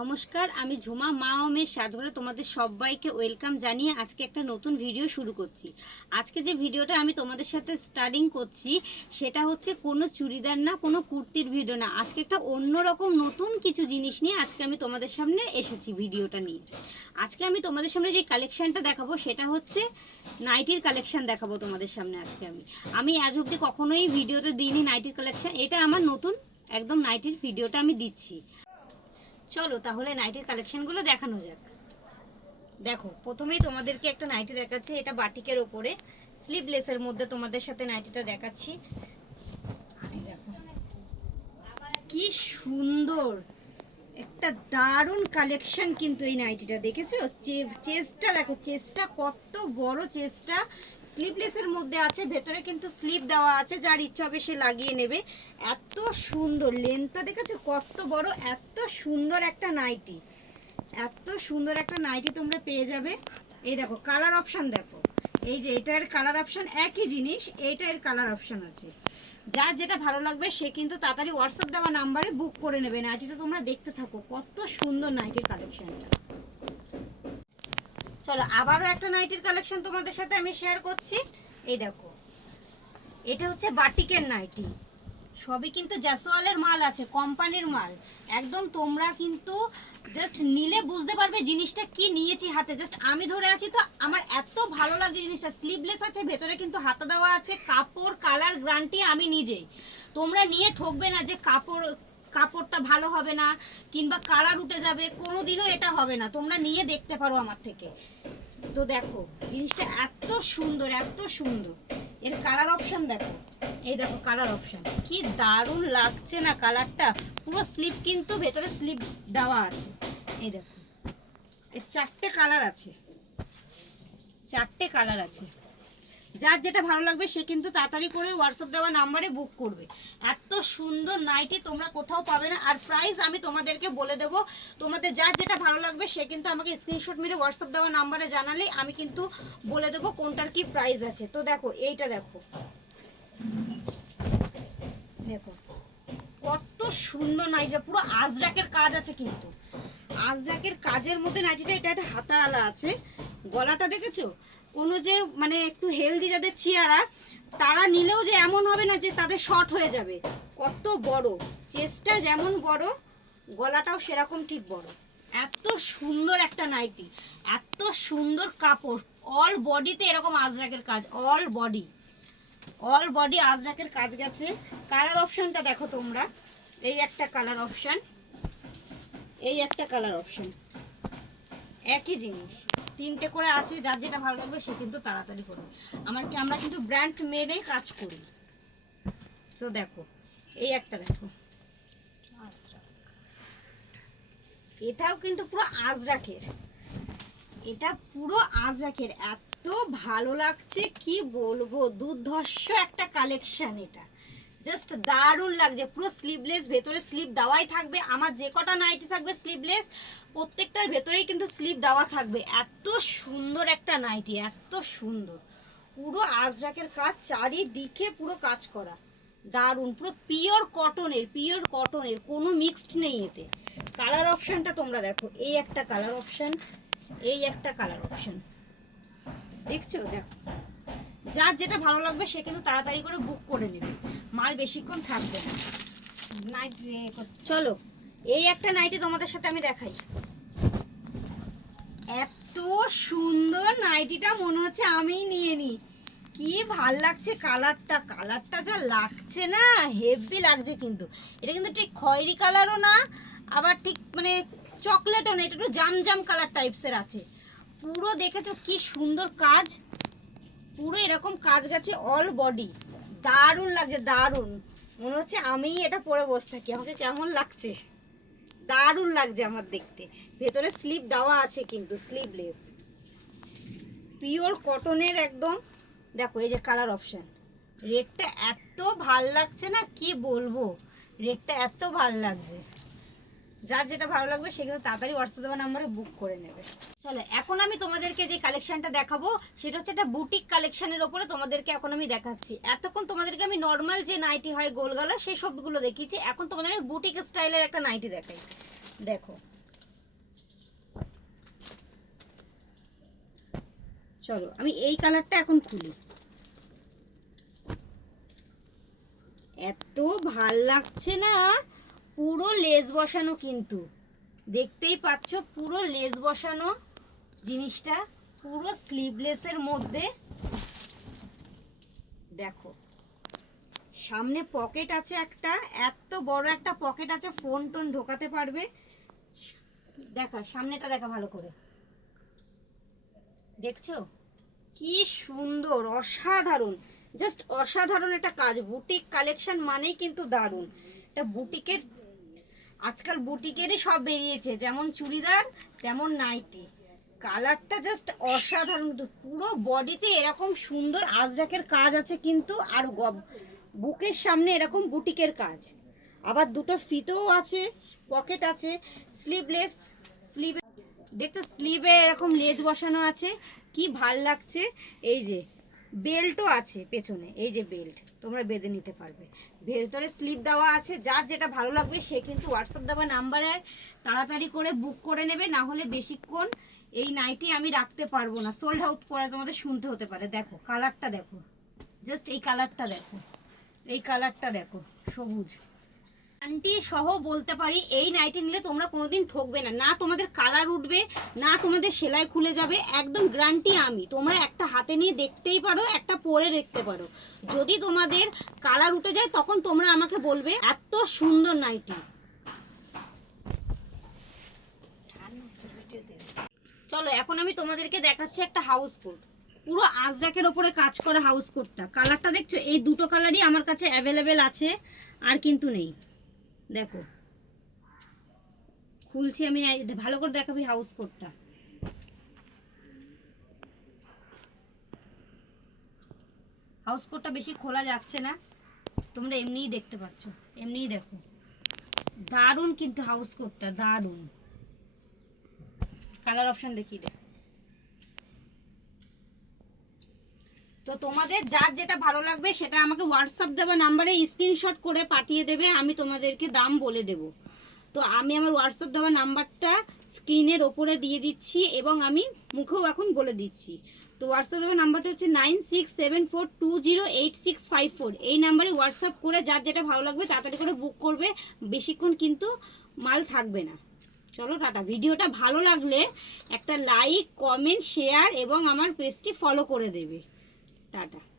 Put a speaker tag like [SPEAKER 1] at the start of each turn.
[SPEAKER 1] নমস্কার, আমি ঝুমা, মা ও ওমের সাজঘরে তোমাদের সবাইকে ওয়েলকাম জানিয়ে আজকে একটা নতুন ভিডিও শুরু করছি। আজকে যে ভিডিওটা আমি তোমাদের সাথে স্টার্টিং করছি, সেটা হচ্ছে কোনো চুড়িদার না, কোনো কুর্তির ভিডিও না। আজকে একটা অন্যরকম নতুন কিছু জিনিস নিয়ে আজকে আমি তোমাদের সামনে এসেছি ভিডিওটা নিয়ে। আজকে আমি তোমাদের সামনে যে কালেকশানটা দেখাবো, সেটা হচ্ছে নাইটির কালেকশান দেখাবো তোমাদের সামনে আজকে আমি। আমি আজ অবধি কখনোই ভিডিওতে দিইনি নাইটির কালেকশান, এটা আমার নতুন একদম নাইটির ভিডিওটা আমি দিচ্ছি। চলো তাহলে নাইটির কালেকশনগুলো দেখানো যাক। দেখো, প্রথমেই তোমাদেরকে একটা নাইটি দেখাচ্ছি, এটা বাটিকের ওপরে। স্লিভলেসের মধ্যে তোমাদের সাথে নাইটিটা দেখাচ্ছি। কি সুন্দর! একটা দারুণ কালেকশন কিন্তু এই নাইটিটা, দেখেছ? চেস্টটা দেখো, চেস্টটা কত বড় চেস্টটা। স্লিভলেসের মধ্যে আছে, ভেতরে কিন্তু স্লিভ দেওয়া আছে, যার ইচ্ছা হবে সে লাগিয়ে নেবে। এত সুন্দর লেন্থটা দেখেছ? কত বড়, এত সুন্দর একটা নাইটি এত সুন্দর একটা নাইটি তোমরা পেয়ে যাবে। এই দেখো কালার অপশান দেখো। এই যে, এটার কালার অপশান একই জিনিস, এইটার কালার অপশান আছে। যার যেটা ভালো লাগবে, সে কিন্তু তাড়াতাড়ি হোয়াটসঅ্যাপ দেওয়া নাম্বারে বুক করে নেবে। নাইটিটা তোমরা দেখতে থাকো। কত সুন্দর নাইটির কালেকশনটা চলো, আবারও একটা নাইটির কালেকশন তোমাদের সাথে আমি শেয়ার করছি। এই দেখো, এটা হচ্ছে বাটিকের নাইটি। সবই কিন্তু জ্যাসওয়ালের মাল আছে, কোম্পানির মাল। একদম তোমরা কিন্তু জাস্ট নিলে বুঝতে পারবে জিনিসটা কি নিয়েছি হাতে। জাস্ট আমি ধরে আছি তো, আমার এত ভালো লাগছে জিনিসটা। স্লিভলেস আছে, ভেতরে কিন্তু হাতা দেওয়া আছে, কাপড় কালার গ্যারান্টি আমি নিজেই। তোমরা নিয়ে ঠকবে না যে কাপড় কাপড়টা ভালো হবে না, কিংবা কালার উঠে যাবে, কোনোদিনও এটা হবে না। তোমরা নিয়ে দেখতে পারো আমার থেকে। তো দেখো, জিনিসটা এত সুন্দর এত সুন্দর। এর কালার অপশন দেখো। এই দেখো কালার অপশন। কি দারুণ লাগছে না কালারটা। পুরো স্লিপ কিন্তু ভেতরে স্লিপ দেওয়া আছে। এই দেখো। এর চারটে কালার আছে। চারটে কালার আছে। যার যেটা ভালো লাগবে সে কিন্তু তাড়াতাড়ি করে হোয়াটসঅ্যাপ দেওয়া নাম্বারে বুক করবে। এত সুন্দর নাইটি তোমরা কোথাও পাবে না। আর প্রাইস আমি তোমাদেরকে বলে দেবো, তোমাদের যার যেটা ভালো লাগবে সে কিন্তু আমাকে স্ক্রিনশট মেরে হোয়াটসঅ্যাপ দেওয়া নাম্বারে জানালেই আমি কিন্তু বলে দেবো কোনটার কি প্রাইস আছে। তো দেখো, এইটা দেখো। দেখো, কত সুন্দর নাইটিটা পুরো আজরাকের কাজ আছে কিন্তু। আজরাকের কাজের মধ্যে নাইটিটা এটা একটা হাতাওয়ালা আছে। গলাটা দেখেছ? কোনো যে মানে একটু হেলদি যাদের চেয়ারা তারা নিলেও যে এমন হবে না যে তাদের শর্ট হয়ে যাবে। কত বড়। চেস্টটা যেমন বড়, গলাটাও সেরকম ঠিক বড়। এত সুন্দর একটা নাইটি, এত সুন্দর কাপড় অল বডিতে এরকম আজরাকের কাজ অল বডি অল বডি আজরাকের কাজ গেছে। কালার অপশনটা দেখো তোমরা। এই একটা কালার অপশন এই একটা কালার অপশন একই জিনিস। তিনটে করে আছে, যার যেটা ভালো লাগবে সে কিন্তু তাড়াতাড়ি করবে। আমার কি, আমরা কিন্তু ব্র্যান্ড মেনে কাজ করি। তো দেখো, এই একটা দেখো। এটাও কিন্তু পুরো আজরাকের এটা পুরো আজরাকের এত ভালো লাগছে, কি বলব? দুর্ধর্ষ একটা কালেকশন এটা। জাস্ট দারুণ লাগছে। পুরো স্লিভলেস ভেতরে স্লিভ দেওয়াই থাকবে। আমার যে কটা নাইটি থাকবে স্লিভলেস প্রত্যেকটার ভেতরেই কিন্তু স্লিভ দেওয়া থাকবে। এত সুন্দর একটা নাইটি এত সুন্দর। পুরো আজরাকের কাজ, চারিদিকে পুরো কাজ করা। দারুণ। পুরো পিওর কটনের পিওর কটনের কোনো মিক্সড নেই এতে। কালার অপশানটা তোমরা দেখো। এই একটা কালার অপশান এই একটা কালার অপশান দেখছ? দেখো। যার যেটা ভালো লাগবে সে কিন্তু তাড়াতাড়ি করে বুক করে নেবে। মাল বেশিক্ষণ থাকবে না। নাইট চলো, এই একটা নাইটি তোমাদের সাথে আমি দেখাই। এত সুন্দর নাইটিটা মনে হচ্ছে আমিই নিয়ে নিই। কি ভালো লাগছে কালারটা কালারটা যা লাগছে না হেভি লাগছে কিন্তু। এটা কিন্তু ঠিক খয়েরি কালারও না, আবার ঠিক মানে চকলেটও না, এটা একটু জাম জাম কালার টাইপসের আছে। পুরো দেখেছ কি সুন্দর কাজ। পুরো এরকম কাজ গেছে অল বডি দারুণ লাগছে, দারুণ। মনে হচ্ছে আমিই এটা পরে বসে থাকি। আমাকে কেমন লাগছে? দারুণ লাগছে আমার দেখতে। ভেতরে স্লিপ দেওয়া আছে কিন্তু স্লিভলেস পিওর কটনের একদম। দেখো, এই যে কালার অপশান রেটটা এত ভালো লাগছে না, কি বলব? রেটটা এত ভালো লাগছে। যার যেটা ভালো লাগবে সেক্ষেত্রে তাড়াতাড়ি হোয়াটসঅ্যাপ নাম্বারে বুক করে নেবে। চলো, এখন আমি তোমাদেরকে যে কালেকশনটা দেখাবো, সেটা হচ্ছে একটা বুটিক কালেকশনের ওপরে তোমাদেরকে এখন আমি দেখাচ্ছি। এতক্ষণ তোমাদেরকে আমি নর্মাল যে নাইটি হয়, গোলগালা, সেই সবগুলো দেখিয়েছি। এখন তোমাদের আমি বুটিক স্টাইলের একটা নাইটি দেখাই। দেখো। চলো, আমি এই কালারটা এখন খুলি। এত ভালো লাগছে না। পুরো লেজ বসানো কিন্তু। দেখতেই পাচ্ছ পুরো লেজ বসানো জিনিসটা, পুরো স্লিভলেসের মধ্যে। দেখো, সামনে পকেট আছে একটা, এত বড় একটা পকেট আছে ফোন টোন ঢোকাতে পারবে। দেখা, সামনেটা দেখা ভালো করে। দেখছ? কি সুন্দর, অসাধারণ। জাস্ট অসাধারণ একটা কাজ বুটিক কালেকশন মানেই কিন্তু দারুণ। এটা বুটিকের আজকাল বুটিকেরই সব বেরিয়েছে, যেমন চুড়িদার, তেমন নাইটি। কালারটা জাস্ট অসাধারণ পুরো বডিতে এরকম সুন্দর আজরাকের কাজ আছে কিন্তু, আর বুকের সামনে এরকম বুটিকের কাজ। আবার দুটো ফিতেও আছে, পকেট আছে স্লিভলেস স্লিভে দেখছ স্লিভে এরকম লেজ বসানো আছে, কি ভালো লাগছে। এই যে বেল্টও আছে পেছনে, এই যে বেল্ট, তোমরা বেঁধে নিতে পারবে। ভেতরে স্লিপ দেওয়া আছে, যার যেটা ভালো লাগবে সে কিন্তু হোয়াটসঅ্যাপ দেওয়া নাম্বারে তাড়াতাড়ি করে বুক করে নেবে, না হলে বেশিক্ষণ এই নাইটি আমি রাখতে পারব না। সোল্ড আউট করে তোমাদের শুনতে হতে পারে। দেখো কালারটা দেখো জাস্ট এই কালারটা দেখো, এই কালারটা দেখো, সবুজ। গ্যারান্টি সহ বলতে পারি, এই নাইটি নিলে তোমরা কোনোদিন ঠকবে না। না তোমাদের কালার উঠবে, না তোমাদের সেলাই খুলে যাবে, একদম গ্যারান্টি আমি। তোমরা একটা হাতে নিয়ে দেখতেই পারো, একটা পরে দেখতে পারো। যদি তোমাদের কালার উঠে যায়, তখন তোমরা আমাকে বলবে, এত সুন্দর নাইটি চলো, এখন আমি তোমাদেরকে দেখাচ্ছি একটা হাউস কোট পুরো আজরাকের ওপরে কাজ করা হাউস কোটটা কালারটা দেখছ? এই দুটো কালারই আমার কাছে অ্যাভেলেবেল আছে, আর কিন্তু নেই। দেখো। খুলছি আমি ভালো করে দেখাবি হাউস কোটটা হাউস কোটটা বেশি খোলা যাচ্ছে না, তোমরা এমনিই দেখতে পাচ্ছ, এমনিই দেখো। দারুণ কিন্তু হাউস কোটটা দারুণ। কালার অপশন দেখিয়ে তো তোমাদের যার যেটা ভালো লাগবে সেটা আমাকে হোয়াটসঅ্যাপ দেওয়া নাম্বারে স্ক্রিনশট করে পাঠিয়ে দেবে, আমি তোমাদেরকে দাম বলে দেব। তো আমি আমার হোয়াটসঅ্যাপ দেওয়া নাম্বারটা স্ক্রিনের ওপরে দিয়ে দিচ্ছি এবং আমি মুখেও এখন বলে দিচ্ছি। তো হোয়াটসঅ্যাপ দেওয়া নাম্বারটা হচ্ছে nine six seven four two zero eight six five four এই নাম্বারে হোয়াটসঅ্যাপ করে যার যেটা ভালো লাগবে তাড়াতাড়ি করে বুক করবে, বেশিক্ষণ কিন্তু মাল থাকবে না। চলো টাটা। ভিডিওটা ভালো লাগলে একটা লাইক কমেন্ট শেয়ার এবং আমার পেজটি ফলো করে দেবে। টাটা